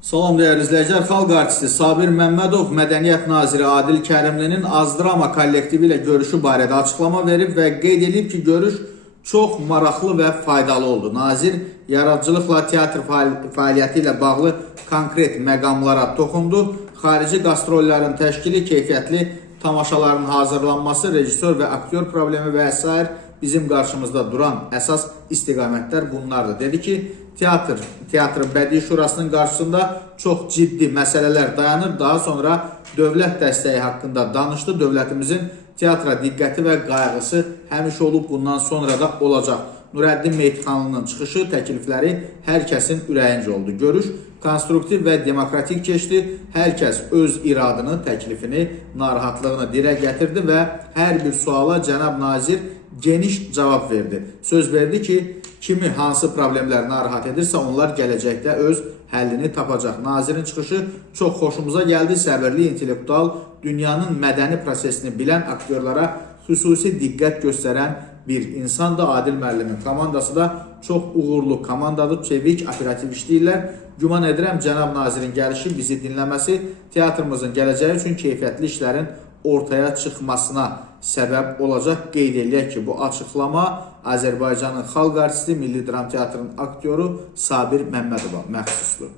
Salam dəyərli izləyicilər, xalq artisti Sabir Məmmədov Mədəniyyət Naziri Adil Kərimlinin Azdrama kollektivi ilə görüşü barədə açıqlama verib və qeyd edib ki, görüş çox maraqlı və faydalı oldu. Nazir yaradıcılıqla teatr fəaliyyəti ilə bağlı konkret məqamlara toxundu. Xarici qastrollərin təşkili, keyfiyyətli tamaşaların hazırlanması, rejissor və aktyor problemi və s. bizim qarşımızda duran əsas istiqamətlər bunlardır. Dedi ki, teatrın Bədii Şurasının qarşısında çox ciddi məsələlər dayanır. Daha sonra dövlət dəstəyi haqqında danışdı. Dövlətimizin teatra diqqəti və qayğısı həmişə olub, bundan sonra da olacaq. Nurəddin Meyitxanlının çıxışı, təklifləri hər kəsin ürəyincə oldu. Görüş konstruktiv və demokratik keçdi. Hər kəs öz iradını, təklifini, narahatlığını dilə gətirdi və hər bir suala cənab nazir geniş cavab verdi. Söz verdi ki, kimi hansı problemlər narahat edirsə, onlar gələcəkdə öz həllini tapacaq. Nazirin çıxışı çox xoşumuza gəldi. Səbirli, intellektual, dünyanın mədəni prosesini bilən aktyorlara xüsusi diqqət göstərən bir insan da. Adil müəllimin komandası da çox uğurlu komandadır. Çevik, operativ işləyirlər. Güman edirəm, cənab nazirin gəlişi, bizi dinləməsi teatrımızın gələcəyi üçün keyfiyyətli işlərin ortaya çıxmasına səbəb olacaq. Qeyd eləyək ki, bu açıqlama Azərbaycanın xalq artisti, Milli Dram Teatrının aktyoru Sabir Məmmədova məxsusdur.